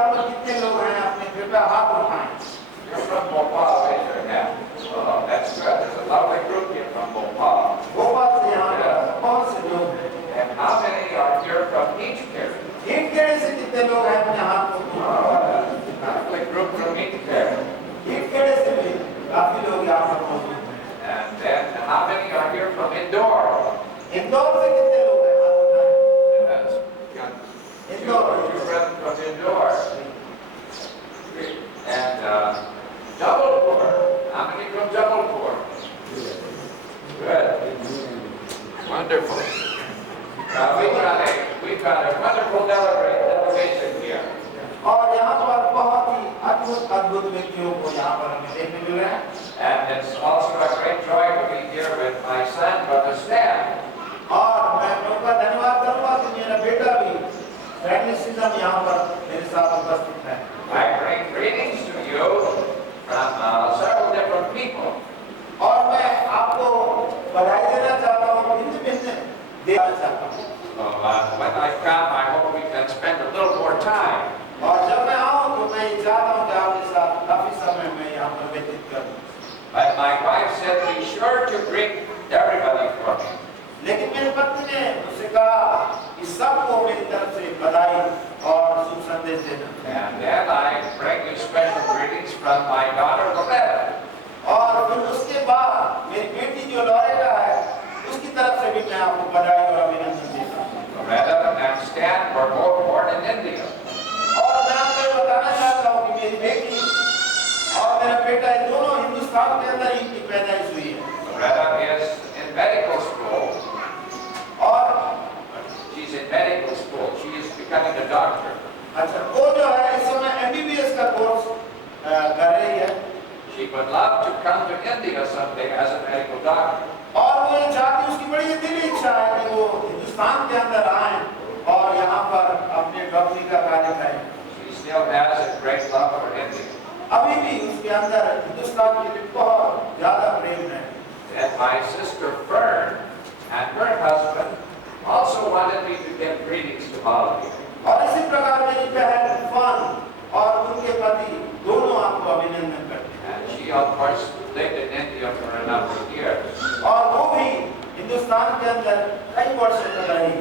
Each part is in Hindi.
यहाँ पर कितने लोग हैं अपने कृपया हाथ उठाएं। You're from Bhopal, raise your hand. Oh, that's good. There's a lovely group here from Bhopal. Bhopal से यहाँ पर बहुत से लोग हैं। And how many are here from each carriage? एक खेड़े से कितने लोग हैं अपने हाथ को Lovely group from each carriage. एक खेड़े से भी काफी लोग यहाँ पर मौजूद हैं। And then how many are here from Indore? Indore से कितने लोग हैं हाथ उठाएं। Yes. Indore Two brethren from Indore. And Jabalpur. How many from Jabalpur? Good. Wonderful. We've got a wonderful delegation here. और यहाँ पर बहुत ही अद्भुत व्यक्तियों को यहाँ पर हमें देखने मिल रहे हैं। And it's also a great joy to be here with my son, Brother Stan. और मैं उनका धन्यवाद करूँगा कि मेरा बेटा भी फ्रेंडशिप यहाँ पर मेरे साथ उपस्थित है। I bring greetings to you from several different people. और मैं आपको बधाई देना चाहता हूँ, भिन्न देना चाहता हूँ। So when I come, I hope we can spend a little more time. और जब मैं आऊँ तो मैं चाहता हूँ कि आपके साथ काफी समय मैं यहाँ पर व्यतीत करूँ। But my wife said, be sure to greet everybody for me. लेकिन मेरी पत्नी ने मुझसे कहा कि सबको मेरी तरफ से बधाई और शुभ संदेश देना। And then I bring you special greetings from my daughter Loretta. और फिर उसके बाद मेरी बेटी जो लॉरेटा है उसकी तरफ से भी मैं आपको बधाई और अभिनंदन देता हूँ। Loretta and Stan were both born in India. और मैं आपको बताना चाहता हूँ कि मेरी बेटी और मेरा बेटा ये दोनों हिंदुस्तान के अंदर ही इनकी पैदाइश हुई है। Loretta is in medical school. और She's in medical school. She is becoming a doctor. अच्छा वो जो है इस समय MBBS का कोर्स कर रही है। She would love to come to India someday as a medical doctor. और वो ये चाहती, उसकी बड़ी दिली इच्छा है कि वो हिंदुस्तान के अंदर आए और यहाँ पर अपने डॉक्टरी का कार्य करें। She still has a great love for India. अभी भी उसके अंदर हिंदुस्तान के लिए बहुत ज्यादा प्रेम है। And my sister Fern and her husband also wanted me to give greetings to all of you. और इसी प्रकार मेरी बहन फन और उनके पति दोनों आपको अभिनंदन करते हैं। And she of course lived in India for a number of years. और वो भी हिंदुस्तान के अंदर कई वर्षों तक रही।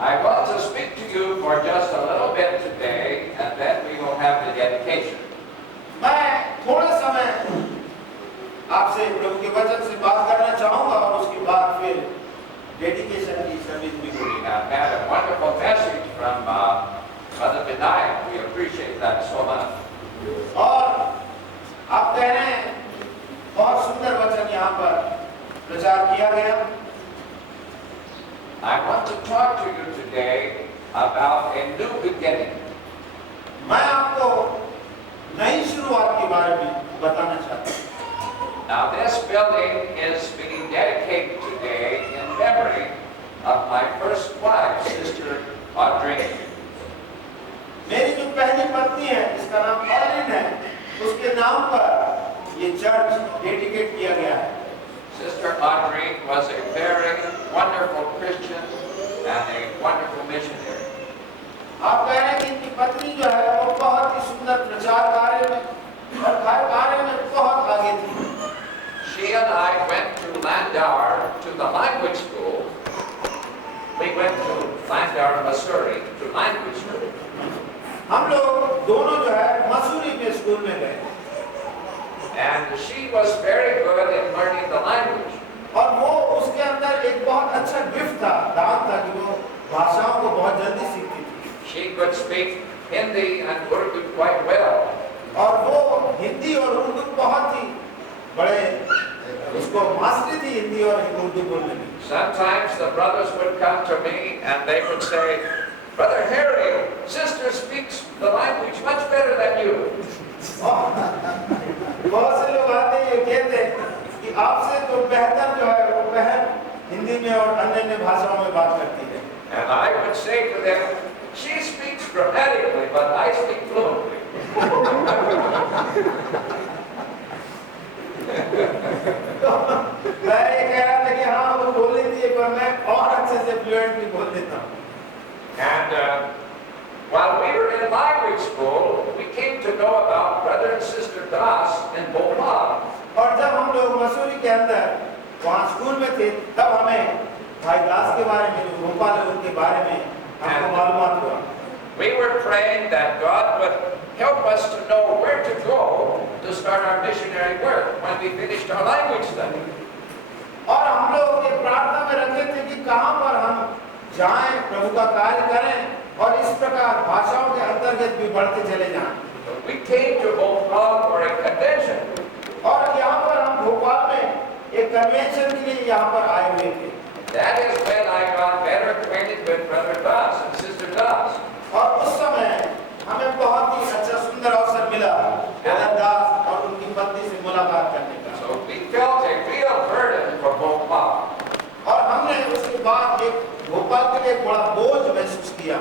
I want to speak to you for just a little bit today, and then we will have the dedication. मैं थोड़े समय आपसे प्रभु के वचन से बात करना चाहूँगा और उसके बाद फिर डेडिकेशन की सर्विस भी We होगी। have had a wonderful message from Brother Vinayak. We appreciate that so much. और आप कह रहे हैं बहुत सुंदर वचन यहाँ पर प्रचार किया गया। I want to talk to you today about a new beginning. मैं आपको नई शुरुआत के बारे में बताना चाहता हूँ। Now this building is being dedicated today in memory of my first wife, Sister Audrey. मेरी जो पहली पत्नी है जिसका नाम ऑलिन है, उसके नाम पर ये चर्च डेडिकेट किया गया है। Sister Audrey was a very wonderful Christian and a wonderful missionary. आप कह रहे हैं कि इनकी पत्नी जो है वो बहुत ही सुंदर प्रचार कार्य में और हर कार्य में बहुत आगे थी। She and I went to Landauer to the language school. We went to Landauer, Missouri, to language school. हम लोग दोनों जो है मसूरी के स्कूल में गए And she was very good in learning the language. और वो उसके अंदर एक बहुत अच्छा गिफ्ट था, दान था कि वो भाषाओं को बहुत जल्दी सीखती थी। She could speak Hindi and Urdu quite well. और वो हिंदी और उर्दू बहुत ही बड़े उसको मास्टरी थी हिंदी और उर्दू बोलने में। Sometimes the brothers would come to me and they would say, Brother Harry, sister speaks the language much better than you. बहुत से लोग आते हैं ये कहते हैं कि आपसे तो बेहतर जो है वो बहन हिंदी में और अन्य भाषाओं में बात करती है। And I would say to them, she speaks grammatically, but I speak fluently. तो मैं ये कह रहा था कि हाँ वो बोल लेती है पर मैं और अच्छे से फ्लुएंटली बोल देता हूँ। And And while we were in language school, we came to know about Brother and Sister Das in Bhopal. और जब हम लोग मसूरी के अंदर वहाँ स्कूल में थे, तब हमें भाई दास के बारे में, जो भोपाल है उनके बारे में हमको मालूमात हुआ. We were praying that God would help us to know where to go to start our missionary work when we finished our language study. और हम लोग ये प्रार्थना में रखे थे कि कहाँ पर हम जाएं, प्रभु का कार्य करें और इस प्रकार भाषाओं के अंतर्गत भी बढ़ते चले जाएं. So we came to Bhopal for a convention. और यहाँ पर हम भोपाल में एक कन्वेंशन के लिए यहाँ पर आए हुए थे. That is when I got better acquainted with Brother Das and Sister Das. और उस समय हमें बहुत ही अच्छा सुंदर अवसर मिला ब्रदर दास और उनकी पत्नी से मुलाकात करने का. So we felt a real burden for Bhopal. और हमने उसके बाद एक भोपाल के लिए बड़ा बोझ महसूस किया.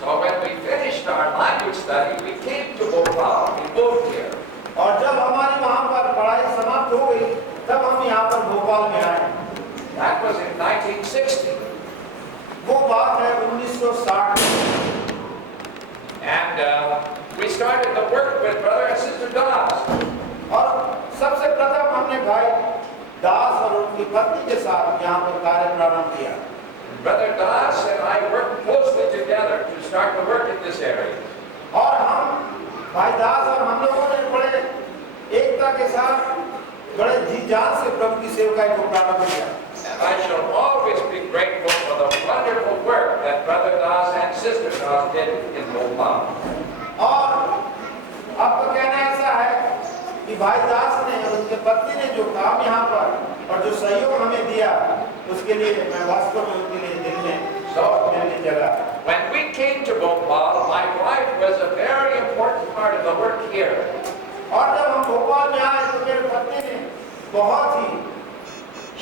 So when we finished our language study, we came to Bhopal. We moved here. और जब हमारी वहाँ पर पढ़ाई समाप्त हो गई, तब हम यहाँ पर भोपाल में आए. That was in 1960. वो बात है 1960 में. And we started to work with Brother and Sister Das. और सबसे प्रथम हमने भाई दास और उनकी पत्नी के साथ यहाँ पर कार्य प्रारंभ किया. Brother Das and I worked closely together to start the work in this area. और हम भाई दास और हम लोगों ने बड़े एकता के साथ बड़े जी जान से प्रभु की सेवकाई को प्रारंभ किया. And I shall always be grateful for the wonderful work that Brother Das and Sister Das did in Bhopal. और आपका कहना ऐसा है कि भाई दास ने और उनके पत्नी ने जो काम यहाँ पर और जो सहयोग हमें दिया, उसके लिए मैं वास्तव में उनके लिए दिल में शौक मिलने जगह. When we came to Bhopal, my wife was a very important part of the work here. और जब हम भोपाल में आए तो मेरे पत्नी ने बहुत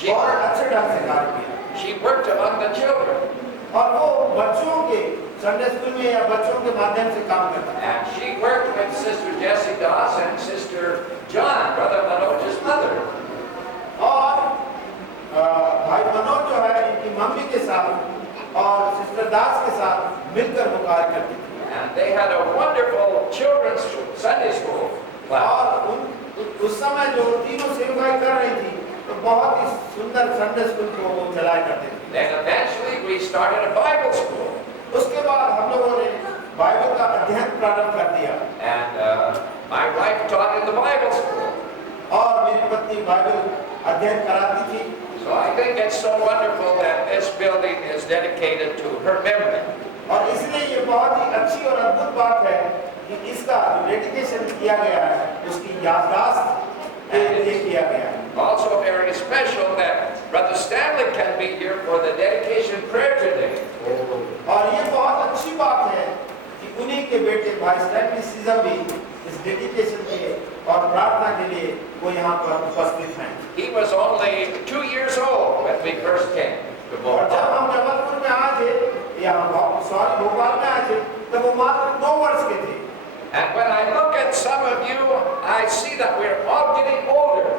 अच्छे ढंग से कार्य किया. She worked among the children. और वो बच्चों के संडे स्कूल में या बच्चों के माध्यम से काम करता है. And she worked with Sister Jessie Das and Sister John, Brother Manoj's mother. और भाई मनोज जो है इनकी मम्मी के साथ और सिस्टर दास के साथ मिलकर वो कार्य करती थी. And they had a wonderful children's Sunday school class. और उस समय जो तीनों सेवकाई कर रही थी, तो बहुत ही सुंदर संडे स्कूल को वो चलाया करते थे. Then eventually we started a Bible school. उसके बाद हम लोगों ने बाइबल का अध्ययन प्रारंभ कर दिया. And my wife taught in the Bible school. और मेरी पत्नी बाइबल अध्ययन कराती थी. So I think it's so wonderful that this building is dedicated to her memory. और इसलिए ये बहुत ही अच्छी और अद्भुत बात है कि इसका जो डेडिकेशन किया गया है, उसकी याददाश्त के लिए किया गया है. Also very special that Brother Stanley can be here for the dedication prayer today. और ये बहुत अच्छी बात है कि उन्हीं के बेटे भाई स्टैनली सीजम भी इस डेडिकेशन के और प्रार्थना के लिए वो यहाँ पर उपस्थित हैं. He was only 2 years old when we first came to और जब Bhopal. हम जबलपुर में आए थे, भोपाल में आए थे, तब वो मात्र 9 वर्ष के थे. And when I look at some of you, I see that we're all getting older.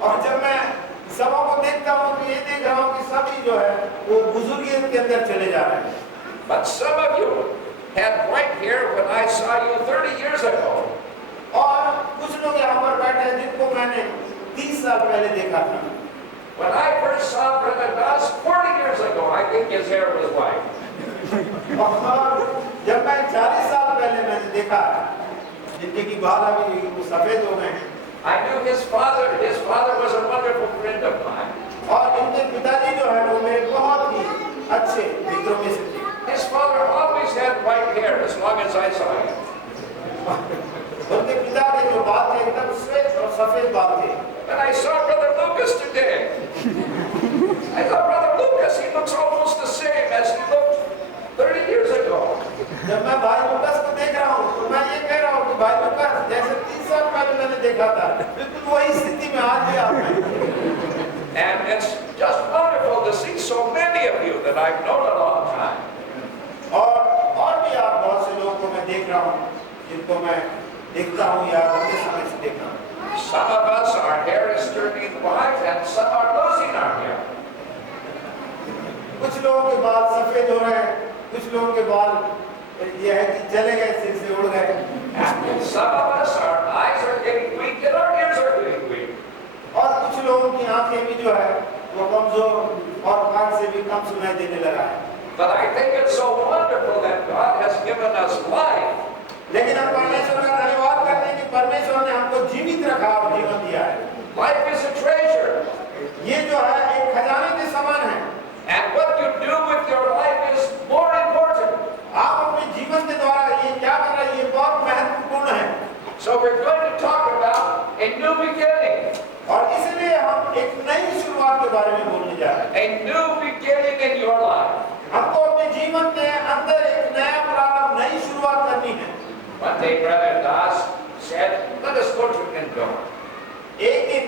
और जब मैं सबों को देखता हूँ तो ये देख रहा हूँ कि सभी जो है वो बुजुर्गी के अंदर चले जा रहे हैं. But some of you had white hair when I saw you 30 years ago. और कुछ लोग यहाँ पर बैठे हैं जिनको मैंने 30 साल पहले देखा था. When I first saw Brother Das 40 years ago, I think his hair was white. और जब मैं 40 साल पहले मैंने देखा जिनके की बाल अभी वो सफेद हो गए हैं. I knew his father. His father was a wonderful friend of mine. और इनके पिताजी जो है वो मेरे बहुत ही अच्छे मित्रों में से थे. His father always had white hair as long as I saw him. उनके पिता के जो बाल थे एकदम श्वेत और सफेद बाल थे. When I saw Brother Lucas today, I thought, Brother Lucas, he looks almost the same as he looked 30 years ago. जब मैं भाई लुकास को देख रहा हूँ तो मैं ये कह रहा हूँ कि भाई लुकास जैसे 30 साल पहले मैंने देखा था, बिल्कुल वही स्थिति में आज भी आप हैं. And it's just wonderful to see so many of you that I've known a long time. और भी आप बहुत से लोगों को मैं देख रहा हूँ जिनको मैं देखता हूँ या लंबे समय से देख रहा हूँ. Some of us, our hair is turning white and some are losing our hair. कुछ लोगों के बाल सफेद हो रहे हैं कुछ लोगों के बाल ये है कि चले गए, सिर से उड़ गए। And some of us, our eyes are getting weak and our ears are getting weak. और कुछ लोगों की आंखें भी जो है वो कमजोर और कान से भी कम सुनाई देने लगा है। But I think it's so wonderful that God has given us life. लेकिन हम परमेश्वर का धन्यवाद करते हैं कि परमेश्वर ने हमको जीवित रखा और जीवन दिया है। Life is a treasure. ये जो है एक खजाने के समान है। And what you do with your life is more important. आप अपने जीवन के द्वारा ये क्या कर रहे हैं, ये बहुत महत्वपूर्ण है। So we're going to talk about a new beginning. और इसलिए हम एक नई शुरुआत के बारे में बोलने जा रहे हैं। A new beginning in your life. हमको अपने जीवन के अंदर एक नया प्रारंभ, नई शुरुआत करनी है। One day Brother Das said, let us go to Indore. एक दिन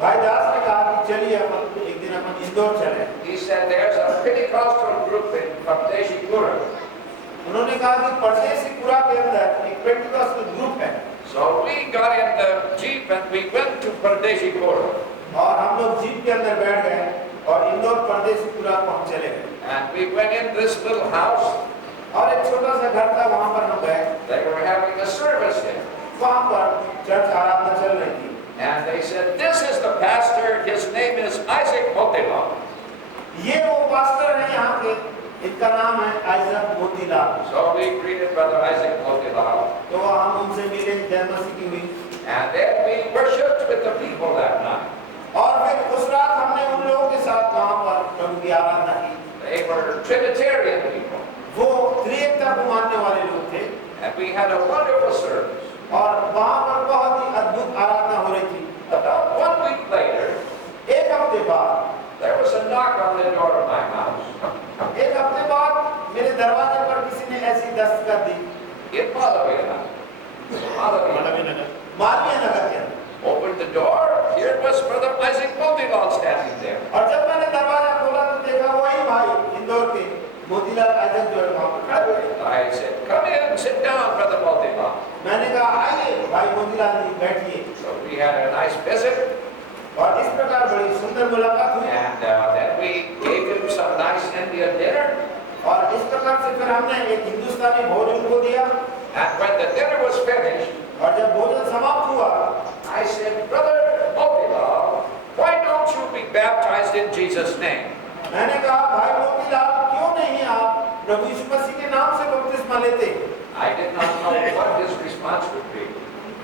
भाई दास ने कहा कि चलिए अपन एक दिन अपन इंदौर चले। He said there's a Pentecostal group in Pardeshipura. उन्होंने कहा कि परदेशीपुरा के अंदर एक पेंटिकॉस्टल ग्रुप है। So we got in the jeep and we went to Pardeshipura. और हम लोग जीप के अंदर बैठ गए और इंदौर परदेशीपुरा को हम चले गए। And we went in this little house. और एक छोटा सा घर था, वहाँ पर हम गए। They were having a service there. वहाँ पर चर्च आराधना चल रही थी। And they said, this is the pastor, his name is Isaac Motila. ये वो पास्टर हैं यहाँ के, इनका नाम है Isaac Motilal. So we greeted Brother Isaac Motila. तो हम उनसे मिले, जय मसीह की हुई। And then we worshipped with the people that night. और फिर उस रात हमने उन लोगों के साथ वहाँ पर प्रभु की आराधना की। They were Trinitarian people. वो त्रिएकता को मानने वाले लोग थे। And we had a wonderful service. और वहाँ पर बहुत ही अद्भुत आराधना हो रही थी। About 1 week later, एक हफ्ते बाद there was a knock on the door of my house. एक हफ्ते बाद मेरे दरवाजे पर किसी ने ऐसी दस्तक दी। In Malavina. मालवीय नगर के अंदर। Opened the door. Here was Brother Isaac Motilal standing there. और जब मैंने दरवाजा खोला तो देखा वही भाई इंदौर के मोतीलाल आइजक जो है वहाँ पर खड़े हुए। I said, come in, sit down, Brother Motilal. मैंने कहा आइए भाई मोतीलाल जी बैठिए। So we had a nice visit. और इस प्रकार बड़ी सुंदर मुलाकात हुई। And then we gave him some nice Indian dinner. और इस प्रकार से फिर हमने एक हिंदुस्तानी भोजन को दिया। And when the dinner was finished, और जब भोजन समाप्त हुआ, I said, Brother Motilal, why don't you be baptized in Jesus' name? मैंने कहा भाई मोतीलाल क्यों नहीं आप प्रभु यीशु मसीह के नाम से बपतिस्मा लेते? I did not know what his response would be.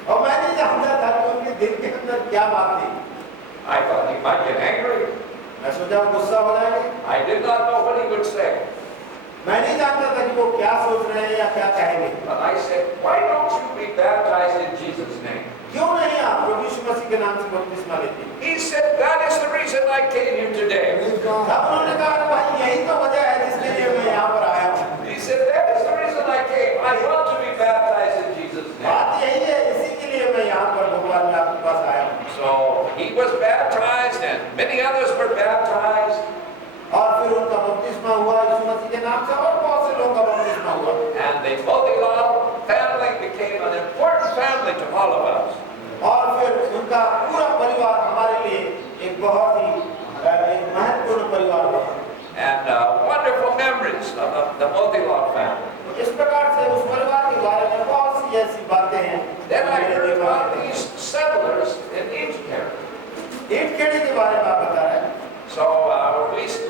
और मैं नहीं जानता था कि उनके दिल के अंदर क्या बात थी। I thought he might get angry. मैं सोचा वो गुस्सा हो जाएंगे। I did not know what he would say. मैं नहीं जानता था कि वो क्या सोच रहे हैं या क्या कहेंगे। But I said, why don't you be baptized in Jesus' name? क्यों नहीं आप प्रभु यीशु मसीह के नाम से बपतिस्मा लेते? He said, that is the reason I came here today. तब उन्होंने कहा भाई यही तो वजह है जिसके लिए मैं यहाँ पर आया हूँ। He said, that is the reason I came. I want to be baptized in Jesus' name. बात यही है, इसी के लिए मैं यहाँ पर भगवान में आपके पास आया हूँ। So he was baptized and many others were baptized. और फिर उनका बपतिस्मा हुआ यीशु मसीह के नाम से और बहुत से लोगों का बपतिस्मा हुआ। And the Motilal family became an important family to all of us. और फिर उनका पूरा परिवार हमारे लिए एक बहुत ही एक महत्वपूर्ण परिवार हुआ। And wonderful memories of the Motilal family. इस प्रकार से उस परिवार के बारे में बहुत सी ऐसी बातें हैं। Then I heard about these settlers in Eastkerry. Intkhedi के बारे में आप बता रहे हैं। So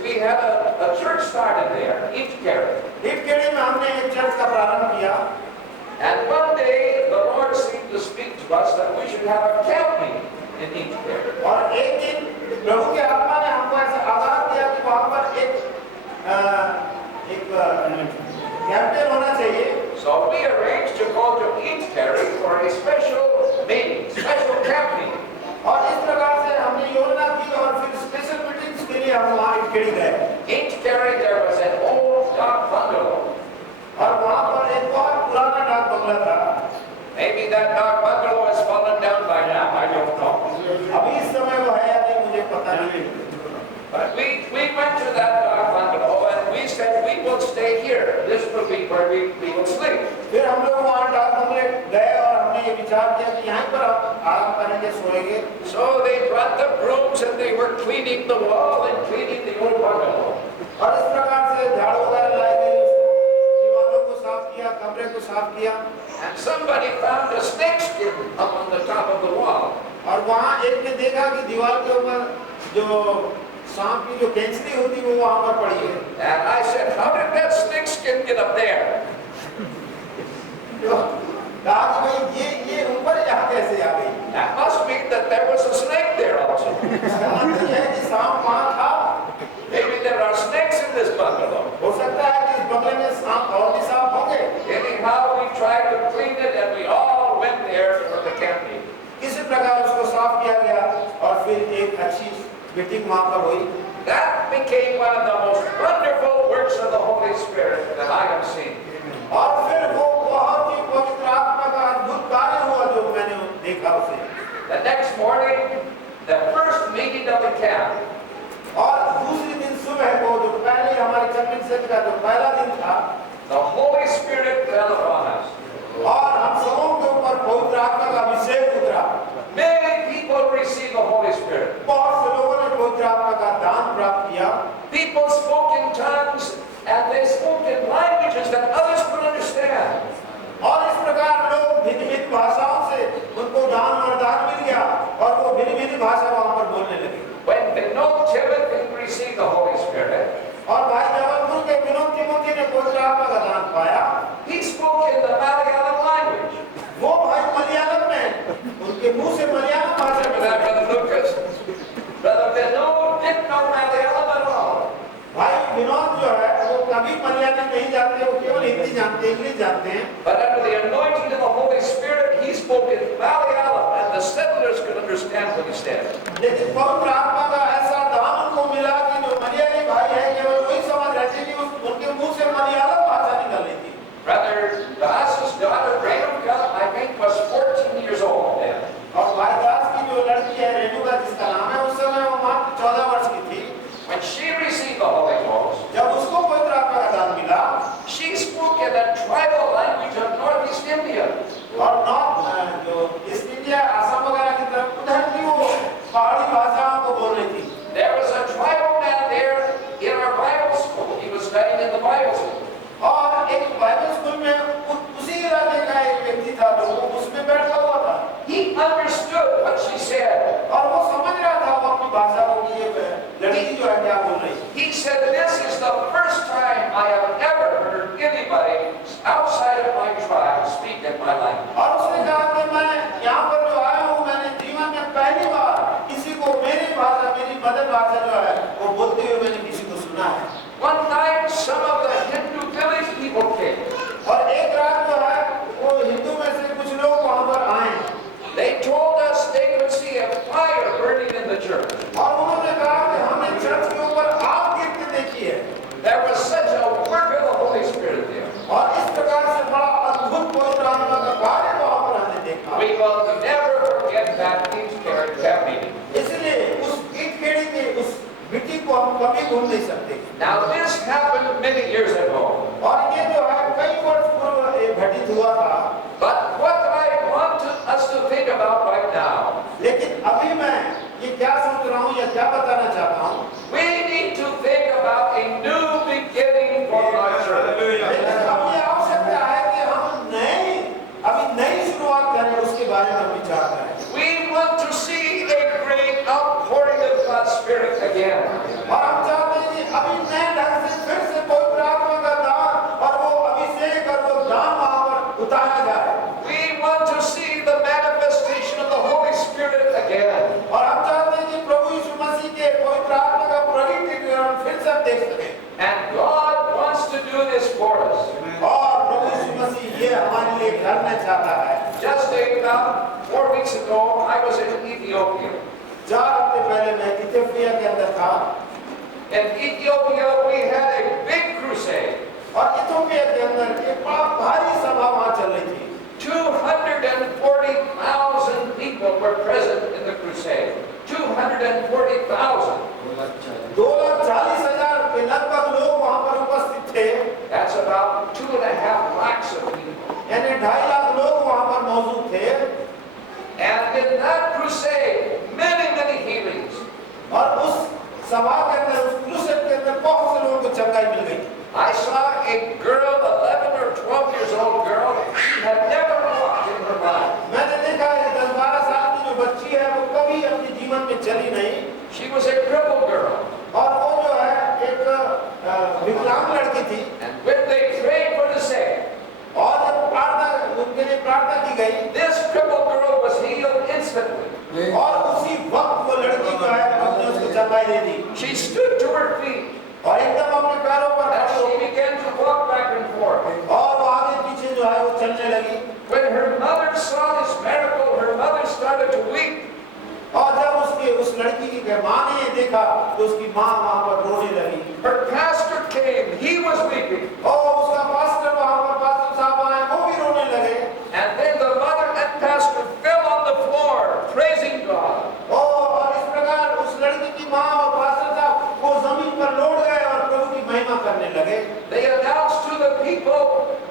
we had a church started there, Eastkerry. Intkhedi में हमने एक चर्च का प्रारंभ किया। And one day the Lord seemed to speak to us that we should have a camp meeting in Eastkerry. और एक दिन प्रभु के आत्मा ने हमको ऐसा आगाह किया कि वहाँ पर एक कैंपेन होना चाहिए। So we arranged to go to Eastkerry for a special meeting, special camp meeting. और इस प्रकार से हमने योजना की और फिर स्पेशल मीटिंग्स के लिए हम वहाँ ईंटखेड़ी गए। Eastkerry there was an old dock bungalow. और वहाँ पर एक बहुत पुराना डाक बंगला था। Maybe that dock bungalow has fallen down by now, I don't know. अभी इस समय वो है या नहीं मुझे पता नहीं। But we went to that dock bungalow and we said we will stay here. This will be where we will sleep. फिर हम लोग वहाँ डाक बंगले गए और हमने ये विचार किया कि यहाँ पर हम आराम करेंगे, सोएंगे। So they brought the brooms and they were cleaning the wall and cleaning the old bungalow. और इस प्रकार से झाड़ू वगैरह लाई गई, को साफ किया and somebody found a snake skin up on the top of the wall. और वहाँ एक ने देखा कि दीवार के ऊपर जो सांप की जो कैंचली होती है वो वहाँ पर पड़ी है। And I said, how did that snake skin get up there? तो कहा कि भाई ये ऊपर यहाँ कैसे आ गई? That must mean that there was a snake there also. इसका मतलब है कि सांप वहाँ था। Maybe there are snakes in this bungalow. हो सकता है कि इस बंगले में सांप और भी सांप होंगे। Anyhow, we tried to clean it and we all went there for the camp meeting. किसी प्रकार उसको साफ किया गया और फिर एक अच्छी मीटिंग वहाँ पर हुई। That became one of the most wonderful works of the Holy Spirit that I have seen. और फिर वो बहुत ही पवित्र आत्मा का अद्भुत कार्य हुआ जो मैंने देखा उसे। The next morning, the first meeting of the camp, और दूसरी दिन सुबह को जो पहले हमारे कैंपिंग सेट का जो पहला दिन था, the Holy Spirit fell upon us. और हम सबों के ऊपर पवित्र आत्मा का अभिषेक उतरा। Many people received the Holy Spirit. बहुत से लोगों ने पवित्र आत्मा का दान प्राप्त किया। People spoke in tongues and they spoke in languages that others could understand. और इस प्रकार लोग भिन्न-भिन्न भाषाओं से उनको दान वरदान मिल गया और वो भिन्न-भिन्न भाषा वहाँ पर बोलने लगे। When Vinod Timothy received the Holy Spirit, और भाई जबलपुर के विनोद तिमोथी ने पवित्र आत्मा का दान पाया। he spoke in the Malayalam language. वो भाई मलयालम में उनके मुंह से मलयालम भाषा में Brother Lucas, Brother Vinod didn't know Malayalam at all. भाई विनोद जो है वो कभी मलयालम नहीं जानते, वो केवल हिंदी जानते, इंग्लिश जानते हैं। But under the anointing of the Holy Spirit, he spoke in Malayalam and the settlers could understand what he said. लेकिन पवित्र आत्मा का ऐसा दान उनको मिला कि जो मलयाली भाई है केवल वही समझ रहे थे कि उनके मुंह से मलयालम भाषा निकल रही थी। Brother Das's daughter, Renuka, I think was 14 years old then. और भाई दास की जो लड़की है रेणुका जिसका नाम है, उस समय वो मात्र 14 वर्ष की थी। When she received the Holy Ghost, जब उसको पवित्र आत्मा का दान मिला she spoke in a tribal language of Northeast India. और नॉर्थ जो ईस्ट इंडिया असम वगैरह की तरफ उधर की वो पहाड़ी भाषाओं को बोल रही थी। There was a tribal man there in our Bible school. He was studying in the Bible school. और एक बाइबल स्कूल में उसी इलाके का एक व्यक्ति था जो उसमें बैठा हुआ था। He understood what she said. और वो समझ रहा था वो अपनी भाषा को कि ये लड़की जो है क्या बोल रही है। He said, this is the first time I have ever heard anybody outside of my tribe speak in my language. और उसने कहा कि मैं यहाँ पर जो आया हूँ, मैंने जीवन में पहली बार किसी को मेरी भाषा, मेरी मदर भाषा जो है वो बोलते हुए मैंने किसी को सुना है। One night, some of the Hindu village people came. और एक रात जो है वो हिंदू में से कुछ लोग वहाँ पर आए। They told us they could see a fire burning in the church. और उन्होंने कहा कि हमने चर्च के ऊपर आग गिरते देखी है। There was such a work of the Holy Spirit there. और इस प्रकार से बड़ा अद्भुत पवित्र आत्मा का कार्य वहाँ पर हमने देखा। We will never forget that camp meeting. इसलिए उस ईंट खेड़ी के उस मिट्टी को हम कभी भूल नहीं सकते। Now this happened many years ago. और ये जो है कई वर्ष पूर्व ये घटित हुआ था। But what I want us to think about right now, लेकिन अभी मैं ये क्या सोच रहा हूँ या क्या बताना चाहता हूँ, we need to think about a new beginning for our church. अब ये आवश्यकता है कि हम नई शुरुआत करें, उसके बारे में विचार करें। We want to see a great outpouring of God's Spirit again. और हम चाहते हैं कि अभी नए ढंग से फिर से पवित्र आत्मा का दान और वो अभिषेक और वो दान वहाँ पर उतारा जाए। We want to see the manifestation of the Holy Spirit again. और हम चाहते हैं कि प्रभु यीशु मसीह के पवित्र आत्मा का प्रकटीकरण फिर से देख सकें। And God wants to do this for us. और प्रभु यीशु मसीह ये हमारे लिए करना चाहता है। Just about 4 weeks ago, I was in Ethiopia. 4 हफ्ते पहले मैं इथियोपिया के अंदर था। In Ethiopia, we had a big crusade. और इथियोपिया के अंदर एक बड़ा भारी सभा वहाँ चल रही थी। 240,000 people were present in the crusade. 240,000. 2,40,000 के लगभग लोग वहाँ पर उपस्थित थे। That's about 2.5 lakhs of people. यानी 2.5 लाख लोग वहाँ पर मौजूद थे। And in that crusade, many healings. और उस सभा के अंदर, उस क्रूसेड के अंदर बहुत से लोगों को चंगाई मिल गई। I saw a girl, 11 or 12 years old girl, She stood to her feet और एकदम अपने पैरों पर and खड़ी हो she began to walk back and forth. और वो आगे पीछे जो है वो चलने लगी। When her mother saw this miracle, her mother started to weep. और जब उस लड़की की माँ ने देखा तो उसकी माँ वहाँ पर रोने लगी। Her pastor came, he was weeping. और उसका पास्टर वहाँ पर पास्टर साहब आए, वो भी रोने लगे। And then the mother and pastor fell on the floor, praising God. और इस प्रकार उस लड़की की माँ और पास्टर साहब वो जमीन पर लौट गए और प्रभु की महिमा करने लगे। They announced to the people,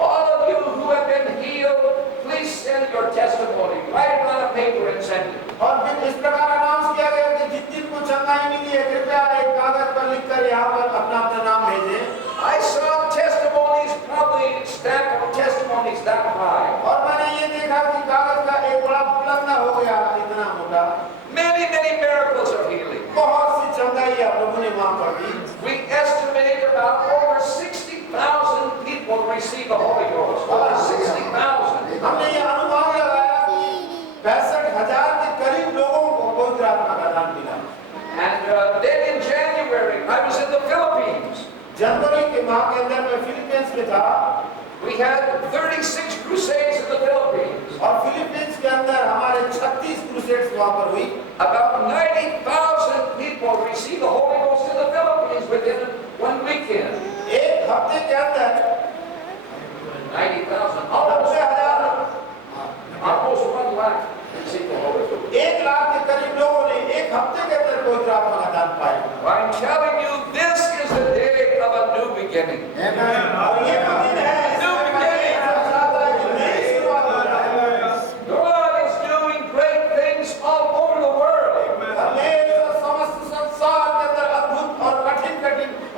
all of you who have been healed, please send your testimony. Write it on a paper and send it. और फिर इस प्रकार अनाउंस किया गया कि जिन जिन को चंगाई मिली है कृपया एक कागज पर लिखकर यहाँ पर अपना अपना नाम भेजें। I saw testimonies, probably a stack of testimonies that high. और मैंने ये देखा कि कागज का एक बड़ा पलंगा हो गया इतना मोटा। Many, many miracles of healing. बहुत सी चंगाई प्रभु ने वहाँ पर दी। We estimate about over 60,000 people receive the Holy Ghost. Over 60,000. हमने ये अनुमान लगाया कि 65,000 के करीब लोगों को पवित्र आत्मा का दान मिला। And then in January, I was in the Philippines. जनवरी के माह के अंदर मैं फिलीपींस में था। We had 36 crusades in the Philippines. और फिलीपींस के अंदर हमारे 36 क्रूसेड्स वहाँ पर हुई। About 90,000 people received the Holy Ghost in the Philippines within one weekend. एक हफ्ते के अंदर 90,000. 90,000 Almost 1 lakh received the Holy Ghost. 1 lakh के करीब लोगों ने एक हफ्ते के अंदर पवित्र आत्मा का दान पाया। I'm telling you, this is the day of a new beginning. और ये वो दिन है God is doing great things all over the world. परमेश्वर समस्त संसार के अंदर अद्भुत और कठिन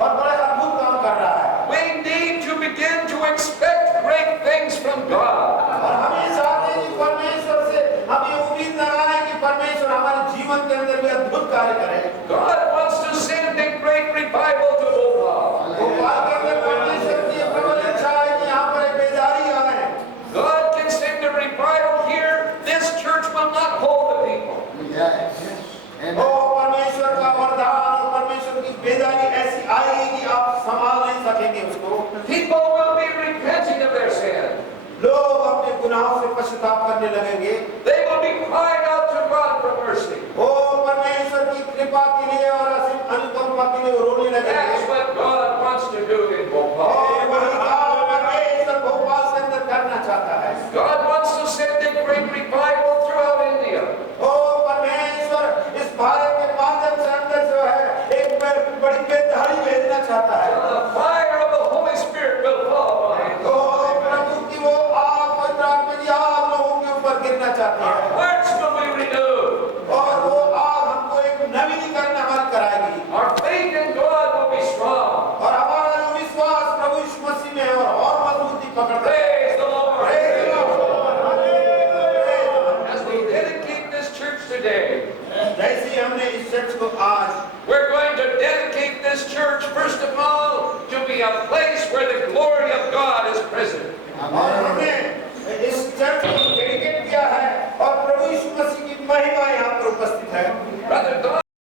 और बड़े अद्भुत काम कर रहा है। We need to begin to expect great things from God. और हम ये चाहते हैं कि परमेश्वर से हम ये उम्मीद लगाएं कि परमेश्वर हमारे जीवन के अंदर भी अद्भुत कार्य करे। God wants to send a great revival to Bhopal. Bhopal के अंदर परमेश्वर की प्रबल इच्छा है कि यहाँ पर एक बेदारी आए। God can send a revival here. This church will not hold the people. ओ परमेश्वर का वरदान और परमेश्वर की बेदारी ऐसी आएगी कि आप संभाल नहीं सकेंगे उसको। People will be repenting of their sin. लोग अपने गुनाहों से पश्चाताप करने लगेंगे। They will be crying out to God for mercy. ओ परमेश्वर की कृपा के लिए और असीम अनुकंपा के लिए वो रोने That's लगेंगे। what God wants to do in Bhopal. और वही काम परमेश्वर भोपाल के अंदर करना चाहता है। God wants to send a great revival throughout India. ओ परमेश्वर इस भारत के माध्यम से अंदर जो है एक बड़ी बेदारी भेजना चाहता है। The fire of the Holy Spirit will fall on it. ओ प्रभु की वो आग पवित्र आत्मा की आग लोगों के ऊपर गिरना चाहती Our है। hearts will be renewed. और वो आग हमको एक नवीनीकरण हमारी कराएगी। Our faith in God will be strong. और हमारा जो विश्वास प्रभु यीशु मसीह में है और मजबूती पकड़ता है। Praise the Lord. Praise the Lord. As we dedicate this church today, जैसे ही हमने इस चर्च को आज we're going to dedicate this church, first of all, to be a place where the glory of God is present. और हमने इस चर्च को डेडिकेट किया है और प्रभु यीशु मसीह की महिमा यहाँ पर उपस्थित है। Brother